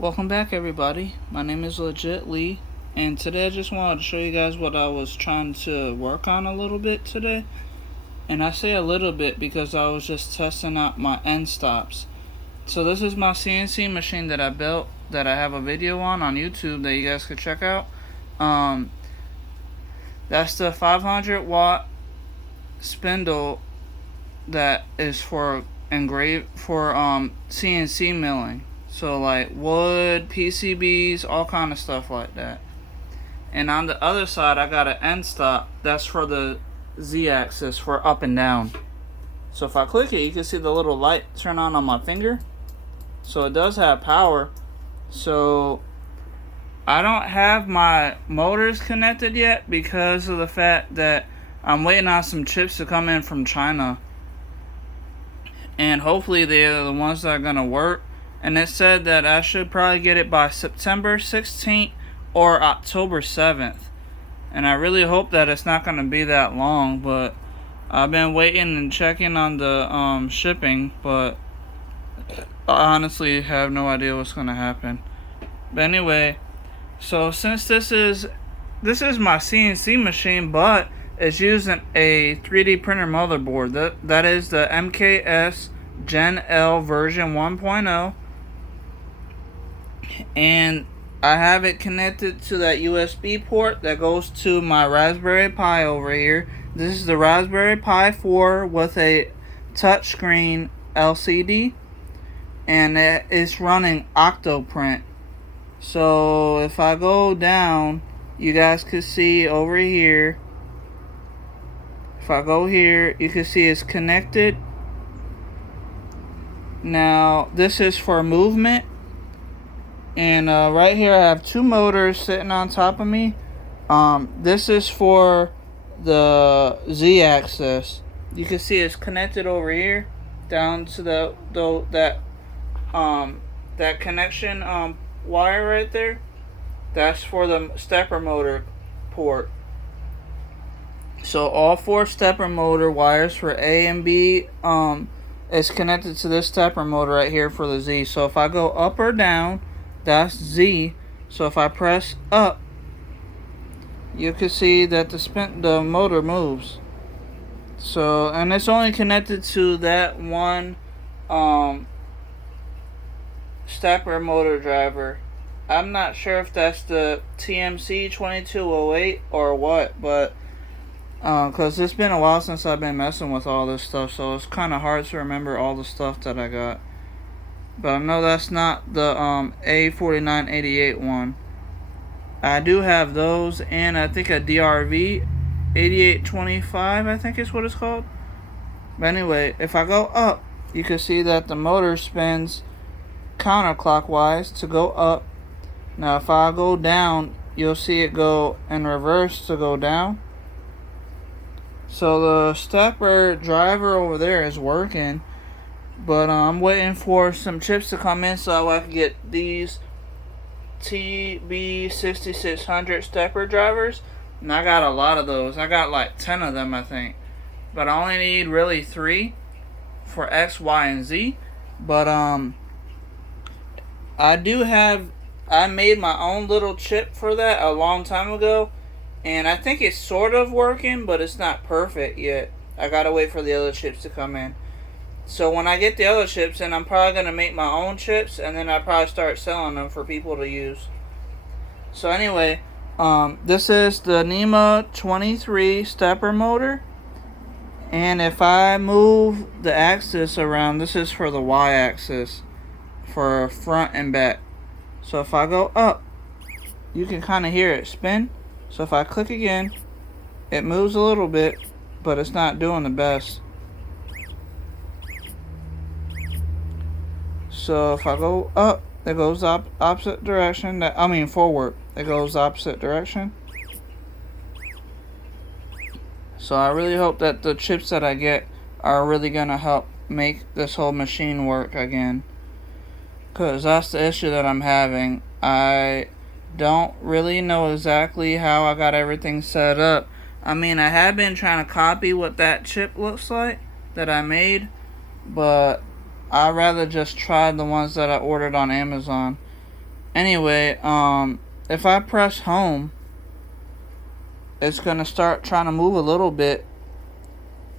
Welcome back, everybody. My name is Legit Lee, and today I just wanted to show you guys what I was trying to work on a little bit today. And I say a little bit because I was just testing out my end stops. So this is my CNC machine that I built, that I have a video on YouTube that you guys could check out. That's the 500 watt spindle that is for CNC milling. So like wood, PCBs, all kind of stuff like that. And on the other side, I got an end stop that's for the Z-axis, for up and down. So if I click it, you can see the little light turn on my finger. So it does have power. So I don't have my motors connected yet because of the fact that I'm waiting on some chips to come in from China. And hopefully they're the ones that are going to work. And it said that I should probably get it by September 16th or October 7th. And I really hope that it's not going to be that long, but I've been waiting and checking on the shipping, but I honestly have no idea what's going to happen. But anyway, so since this is my CNC machine, but it's using a 3D printer motherboard. That is the MKS Gen L version 1.0. And I have it connected to that USB port that goes to my Raspberry Pi over here. This is the Raspberry Pi 4 with a touchscreen LCD, and it's running octoprint. So if I go down, you guys can see over here. If I go here, you can see it's connected. Now this is for movement. And right here I have two motors sitting on top of me. This is for the Z-axis. You can see it's connected over here down to that connection wire right there. That's for the stepper motor port. So all four stepper motor wires for A and B is connected to this stepper motor right here for the Z. So if I go up or down, that's Z. So if I press up, you can see that the motor moves. So, and it's only connected to that one stepper motor driver. I'm not sure if that's the TMC 2208 or what, but because it's been a while since I've been messing with all this stuff, so it's kind of hard to remember all the stuff that I got. But I know that's not the A4988 one. I do have those, and I think a DRV 8825, I think is what it's called. But anyway, if I go up, you can see that the motor spins counterclockwise to go up. Now if I go down, you'll see it go in reverse to go down. So the stepper driver over there is working. But I'm waiting for some chips to come in so I can get these TB6600 stepper drivers. And I got a lot of those. I got like 10 of them, I think. But I only need really 3 for X, Y, and Z. But I made my own little chip for that a long time ago. And I think it's sort of working, but it's not perfect yet. I gotta wait for the other chips to come in. So when I get the other chips in, I'm probably going to make my own chips, and then I'll probably start selling them for people to use. So anyway, this is the NEMA 23 stepper motor. And if I move the axis around, this is for the Y-axis, for front and back. So if I go up, you can kind of hear it spin. So if I click again, it moves a little bit, but it's not doing the best. So if I go up, it goes opposite direction. Forward. It goes opposite direction. So I really hope that the chips that I get are really gonna help make this whole machine work again. Cause that's the issue that I'm having. I don't really know exactly how I got everything set up. I mean, I have been trying to copy what that chip looks like that I made, but I'd rather just try the ones that I ordered on Amazon. Anyway, if I press home, it's gonna start trying to move a little bit,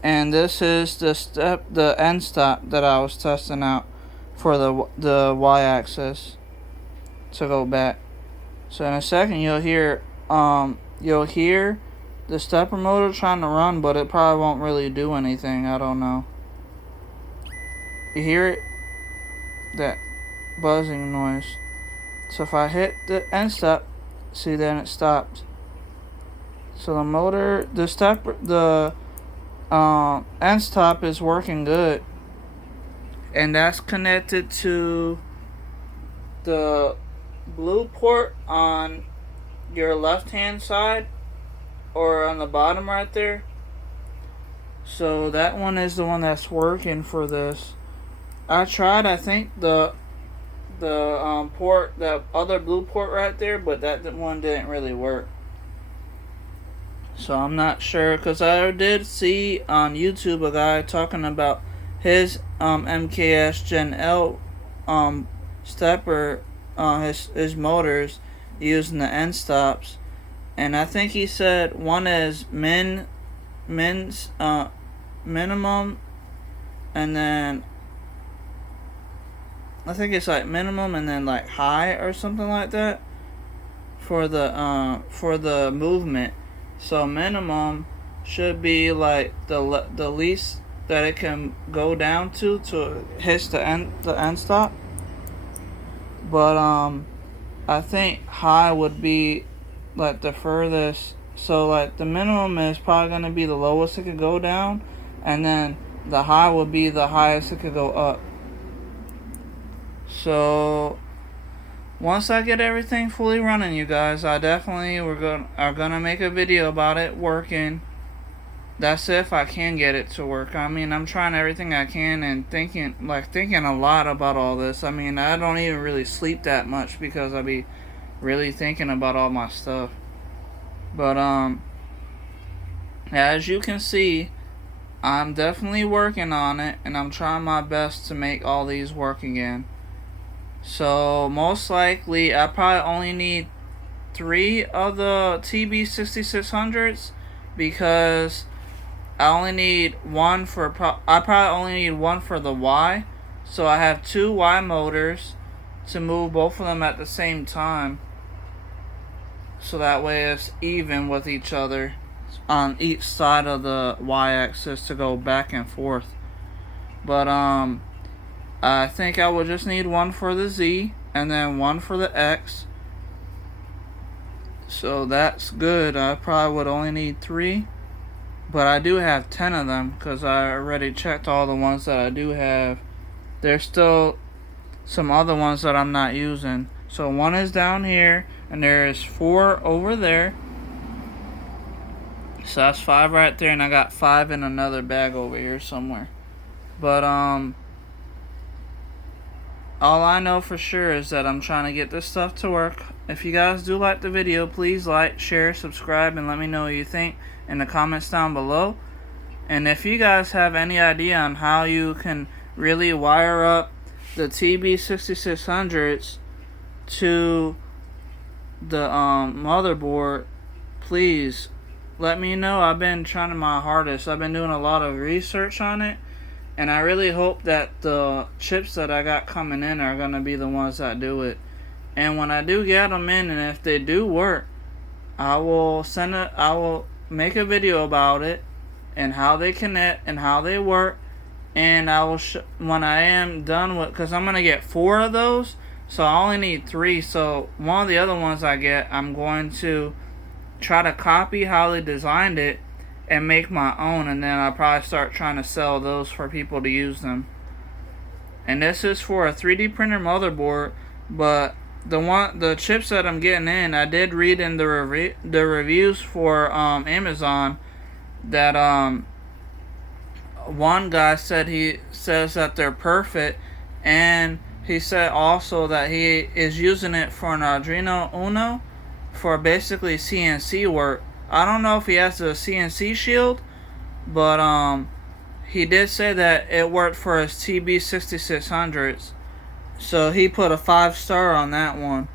and this is the end stop that I was testing out for the y-axis to go back. So in a second you'll hear the stepper motor trying to run, but it probably won't really do anything. I don't know. You hear it? That buzzing noise. So if I hit the end stop, see, then it stops. So the motor, the end stop is working good, and that's connected to the blue port on your left hand side, or on the bottom right there. So that one is the one that's working for this. I tried, I think, the port, that other blue port right there, but that one didn't really work. So I'm not sure, because I did see on YouTube a guy talking about his MKS Gen L stepper, his motors using the end stops, and I think he said one is minimum, and then I think it's like minimum and then like high or something like that for the movement. So minimum should be like the least that it can go down to hit the end stop. But I think high would be like the furthest. So like the minimum is probably gonna be the lowest it could go down, and then the high would be the highest it could go up. So once I get everything fully running, you guys, I definitely are gonna make a video about it working. That's if I can get it to work. I mean, I'm trying everything I can and thinking a lot about all this. I mean, I don't even really sleep that much because I be really thinking about all my stuff. But as you can see, I'm definitely working on it, and I'm trying my best to make all these work again. So most likely I probably only need 3 of the TB6600s, because I only need one for I probably only need one for the Y. So I have 2 Y motors to move both of them at the same time, so that way it's even with each other on each side of the y-axis to go back and forth. But I think I will just need one for the Z and then one for the X. So that's good. I probably would only need 3, but I do have 10 of them because I already checked all the ones that I do have. There's still some other ones that I'm not using. So one is down here, and there is 4 over there. So that's 5 right there, and I got 5 in another bag over here somewhere. But all I know for sure is that I'm trying to get this stuff to work. If you guys do like the video, please like, share, subscribe, and let me know what you think in the comments down below. And if you guys have any idea on how you can really wire up the TB6600s to the motherboard, please let me know. I've been trying my hardest. I've been doing a lot of research on it, and I really hope that the chips that I got coming in are going to be the ones that do it. And when I do get them in, and if they do work, I will make a video about it and how they connect and how they work. And I will when I am done with, because I'm going to get 4 of those, so I only need 3. So one of the other ones I get, I'm going to try to copy how they designed it and make my own, and then I'll probably start trying to sell those for people to use them. And this is for a 3D printer motherboard, but the chips that I'm getting in, I did read in the reviews for Amazon that one guy says that they're perfect, and he said also that he is using it for an Arduino Uno for basically CNC work. I don't know if he has a CNC shield, but he did say that it worked for his TB6600s. So he put a 5-star on that one.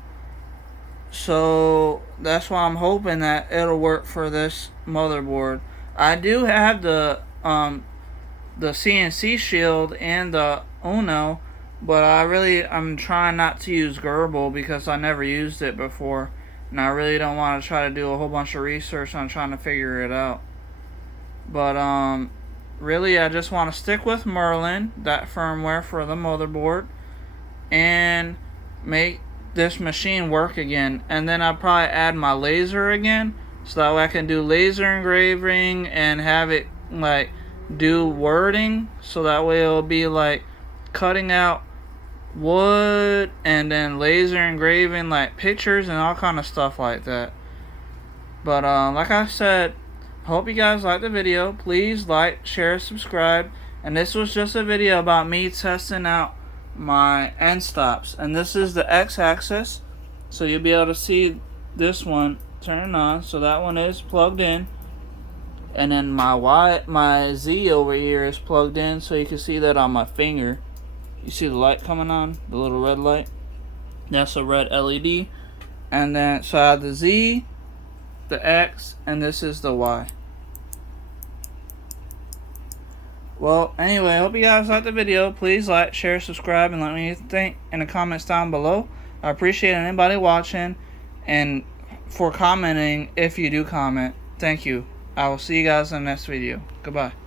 So that's why I'm hoping that it'll work for this motherboard. I do have the CNC shield and the Uno, but I'm trying not to use Gerbil because I never used it before, and I really don't want to try to do a whole bunch of research on trying to figure it out. But really I just want to stick with Merlin, that firmware for the motherboard, and make this machine work again. And then I'll probably add my laser again, so that way I can do laser engraving and have it like do wording, so that way it'll be like cutting out wood and then laser engraving like pictures and all kind of stuff like that. But like I said, hope you guys like the video. Please like, share, subscribe. And this was just a video about me testing out my end stops. And this is the x-axis, so you'll be able to see this one turning on. So that one is plugged in, and then my Z over here is plugged in, so you can see that on my finger. You see the light coming on, the little red light? That's a red LED. And then so I have the Z, the X, and this is the Y. Well, anyway, I hope you guys liked the video. Please like, share, subscribe, and let me think in the comments down below. I appreciate anybody watching and for commenting if you do comment. Thank you. I will see you guys in the next video. Goodbye.